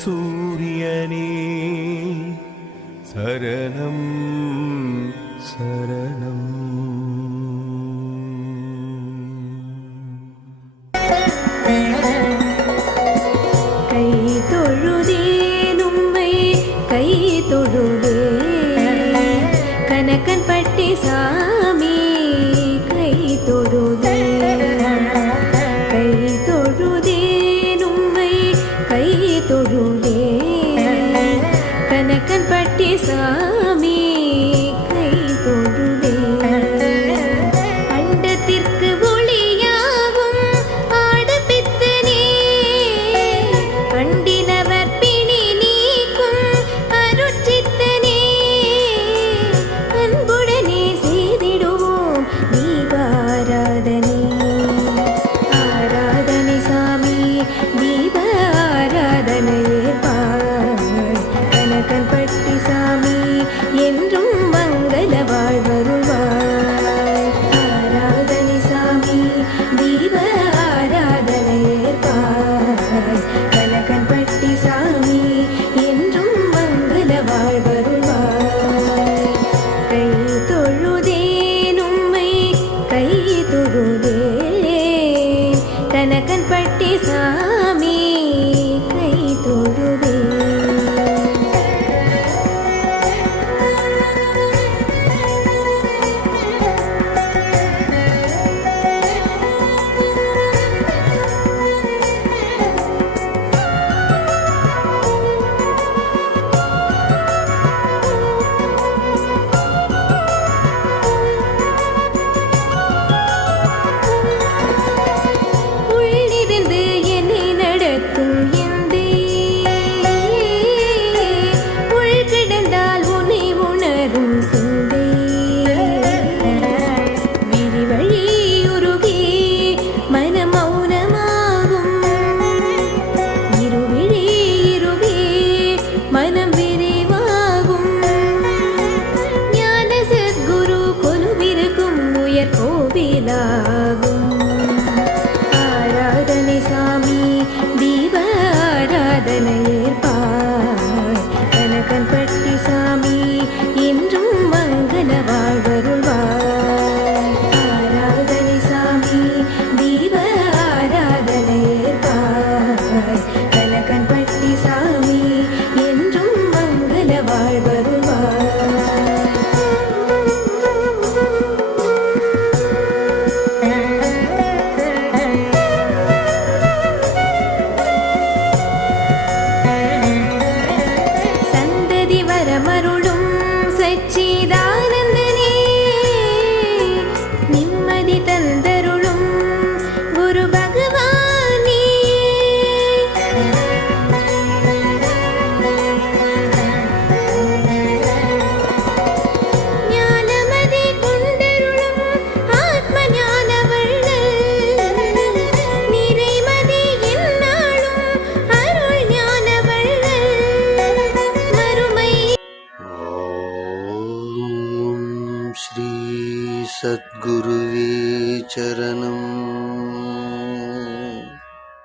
சூரியனே சரணம் சரணம். கை தொழுதேன் உம்மை கை தொழுதே கனகன் பட்டி சாமி கை தொழுதே கை தொழுதேன் உம்மை கை தொழுதே கனகன் பட்டி சாமி கை தொழுதே அண்டத்திற்கு ஒளியாகும் ஆடப்பித்தனே அண்டினவர் பிணி நீக்கும் அருட்சித்தனே அன்புடனே செய்திடுவோம் தீபாராதனை ஆராதனை சாமி தீப ஆராதனையே கனகன் பட்டி சாமி என்றும் மங்கள வாழ்வருள்வாய் ஆராதனை சாமி தீப ஆராதனையே கனகன் பட்டி சாமி என்றும் மங்கள வாழ்வருள்வாய் கை தொழுதேன் உம்மை கை தொழுதே கனகன் பட்டி சாமி கை தொழுதே. உள்ளிருந்து என்னை நடத்தும் எந்தே உள் கிடந்தால் உன்னை உணரும் சிந்தை விரிவழி உருகி மன மௌனமாகும் இருவிழி இருகி மனம் விரிவாகும் ஞான சத்குரு கொலுவிருக்கும் உயர் கோவிலாகும் ஆராதனை சாமி தீப ஆராதனையேற்பாய் கனகன் பட்டி சாமி என்றும் மங்கள வாழ்வருள்வாய் ஆராதனை சாமி தீப ஆராதனையேற்பாய் கனகன் பட்டி சாமி என்றும் மங்கள வாழ்வருள்வாய். சந்ததி வரமருளும் சச்சிதானந்தனே நிம்மதி தந்தருளும் குரு பகவானே ஞானமதி கொண்டருளும் ஆத்ம ஞான வள்ளல் நிறைமதி எந்நாளும் அருள் ஞான வள்ளல் மறுமை. ஓம் ஸ்ரீ சத்குருவே சரணம்.